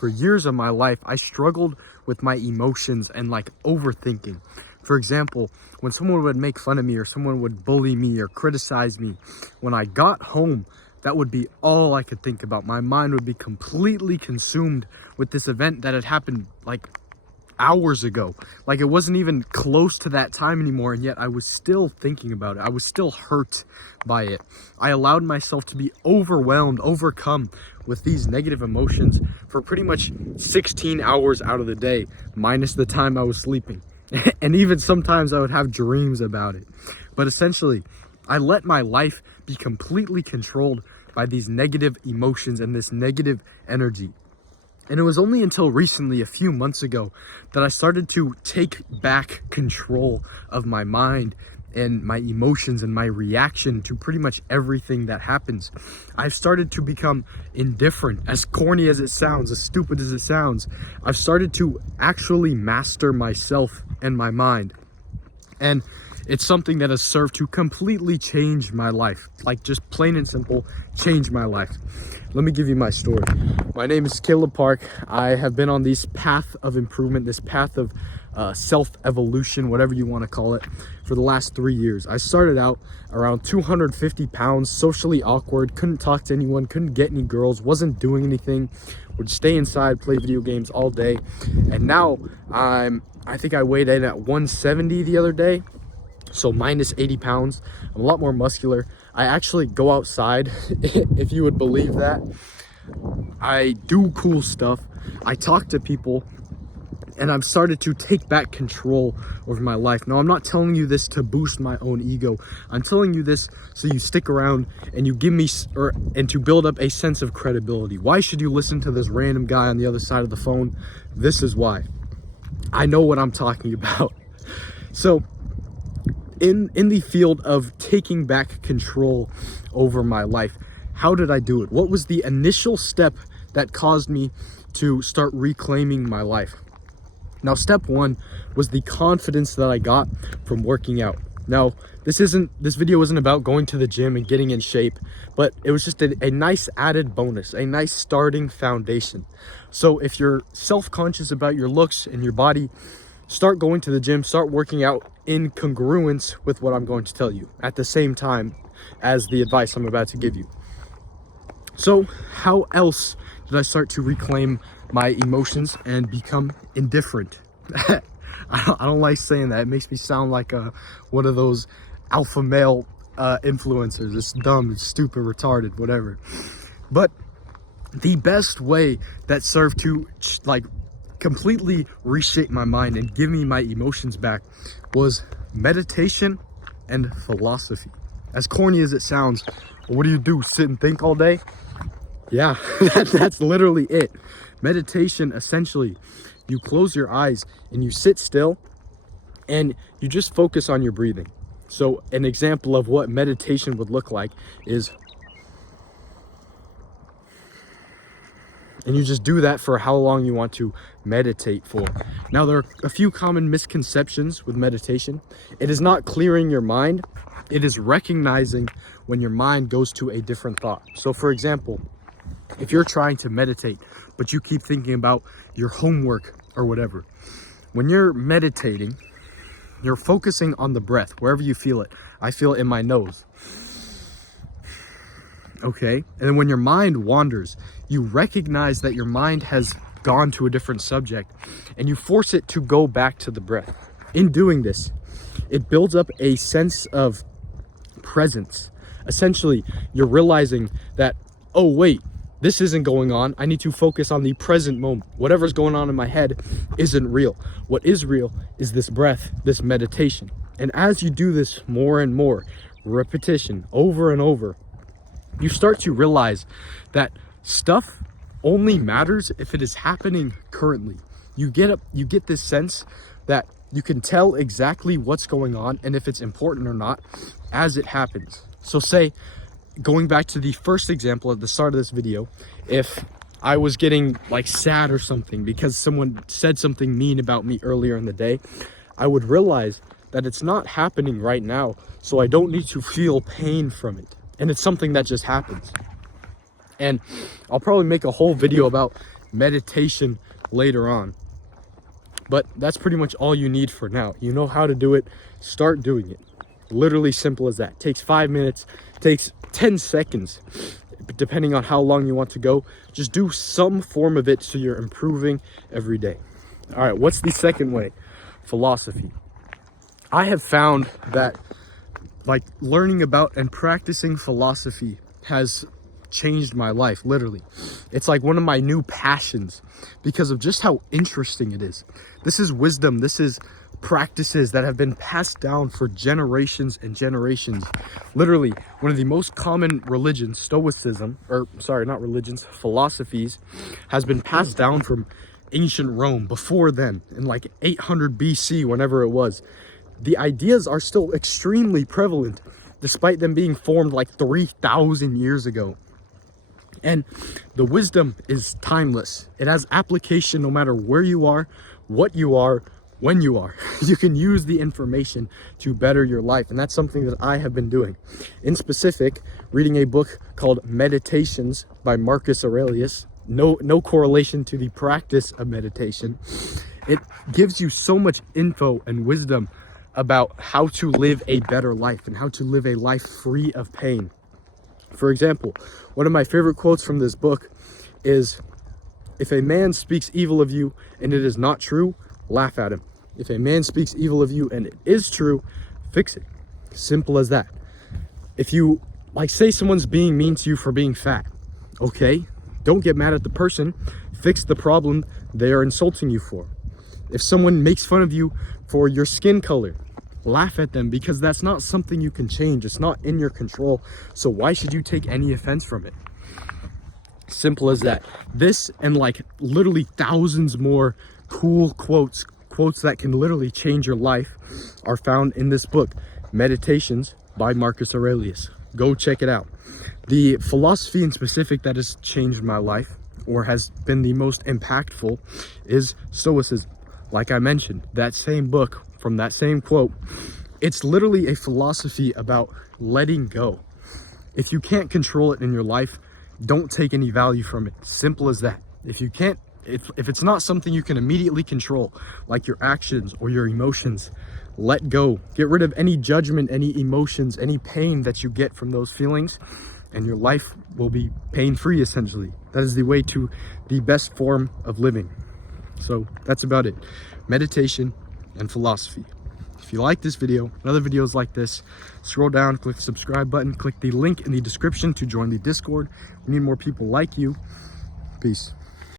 For years of my life, I struggled with my emotions and like overthinking. For example, when someone would make fun of me or someone would bully me or criticize me, when I got home, that would be all I could think about. My mind would be completely consumed with this event that had happened like hours ago. Like it wasn't even close to that time anymore, and yet I was still thinking about it. I was still hurt by it. I allowed myself to be overwhelmed, overcome with these negative emotions for pretty much 16 hours out of the day, minus the time I was sleeping. And even sometimes I would have dreams about it. But essentially, I let my life be completely controlled by these negative emotions and this negative energy. And it was only until recently, a few months ago, that I started to take back control of my mind and my emotions and my reaction to pretty much everything that happens. I've started to become indifferent, as corny as it sounds, as stupid as it sounds. I've started to actually master myself and my mind. And it's something that has served to completely change my life. Like just plain and simple, change my life. Let me give you my story. My name is Caleb Park. I have been on this path of improvement, this path of self-evolution, whatever you want to call it, for the last 3 years. I started out around 250 pounds, socially awkward, couldn't talk to anyone, couldn't get any girls, wasn't doing anything, would stay inside, play video games all day. And now I think I weighed in at 170 the other day. So minus 80 pounds. I'm a lot more muscular. I actually go outside, if you would believe that. I do cool stuff. I talk to people, and I've started to take back control over my life. Now, I'm not telling you this to boost my own ego. I'm telling you this so you stick around and you give me, and to build up a sense of credibility. Why should you listen to this random guy on the other side of the phone? This is why. I know what I'm talking about. So, in the field of taking back control over my life, how did I do it? What was the initial step that caused me to start reclaiming my life? Now, step one was the confidence that I got from working out. Now, this video isn't about going to the gym and getting in shape, but it was just a nice added bonus, a nice starting foundation. So if you're self-conscious about your looks and your body, start going to the gym, start working out in congruence with what I'm going to tell you at the same time as the advice I'm about to give you. So how else did I start to reclaim my emotions and become indifferent? I don't like saying that. It makes me sound like one of those alpha male influencers. It's dumb, it's stupid, retarded, whatever. But the best way that served to like completely reshape my mind and give me my emotions back was meditation and philosophy. As corny as it sounds, what do? Sit and think all day? Yeah, that's literally it. Meditation, essentially, you close your eyes and you sit still and you just focus on your breathing. So an example of what meditation would look like is, and you just do that for how long you want to meditate for. Now, there are a few common misconceptions with meditation. It is not clearing your mind. It is recognizing when your mind goes to a different thought. So for example, if you're trying to meditate, but you keep thinking about your homework or whatever, when you're meditating, you're focusing on the breath, wherever you feel it. I feel it in my nose. Okay, and then when your mind wanders, you recognize that your mind has gone to a different subject and you force it to go back to the breath. In doing this, it builds up a sense of presence. Essentially, you're realizing that, oh wait, this isn't going on. I need to focus on the present moment. Whatever's going on in my head isn't real. What is real is this breath, this meditation. And as you do this more and more, repetition, over and over, you start to realize that stuff only matters if it is happening currently. You get this sense that you can tell exactly what's going on and if it's important or not as it happens. So say, going back to the first example at the start of this video, if I was getting like sad or something because someone said something mean about me earlier in the day, I would realize that it's not happening right now, so I don't need to feel pain from it. And it's something that just happens. And I'll probably make a whole video about meditation later on. But that's pretty much all you need for now. You know how to do it, start doing it. Literally simple as that. Takes 5 minutes, takes 10 seconds, depending on how long you want to go. Just do some form of it so you're improving every day. All right, what's the second way? Philosophy. I have found that like learning about and practicing philosophy has changed my life, literally. It's like one of my new passions because of just how interesting it is. This is wisdom. This is practices that have been passed down for generations and generations. Literally, one of the most common religions, Stoicism, or sorry, not religions, philosophies, has been passed down from ancient Rome before then, in like 800 BC, whenever it was. The ideas are still extremely prevalent, despite them being formed like 3,000 years ago. And the wisdom is timeless. It has application no matter where you are, what you are, when you are. You can use the information to better your life. And that's something that I have been doing. In specific, reading a book called Meditations by Marcus Aurelius. No correlation to the practice of meditation. It gives you so much info and wisdom about how to live a better life and how to live a life free of pain. For example, one of my favorite quotes from this book is, "If a man speaks evil of you and it is not true, laugh at him. If a man speaks evil of you and it is true, fix it." Simple as that. If you, like, say someone's being mean to you for being fat, okay, don't get mad at the person, fix the problem they are insulting you for. If someone makes fun of you for your skin color, laugh at them, because that's not something you can change. It's not in your control. So why should you take any offense from it? Simple as that. This and like literally thousands more cool quotes that can literally change your life are found in this book, Meditations by Marcus Aurelius. Go check it out. The philosophy in specific that has changed my life, or has been the most impactful, is Stoicism. Like I mentioned, that same book from that same quote, it's literally a philosophy about letting go. If you can't control it in your life, don't take any value from it. Simple as that. If you can't, if it's not something you can immediately control, like your actions or your emotions, let go. Get rid of any judgment, any emotions, any pain that you get from those feelings, and your life will be pain-free, essentially. That is the way to the best form of living. So that's about it. Meditation and philosophy. If you like this video and other videos like this, scroll down, click the subscribe button, click the link in the description to join the Discord. We need more people like you. Peace.